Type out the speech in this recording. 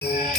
아,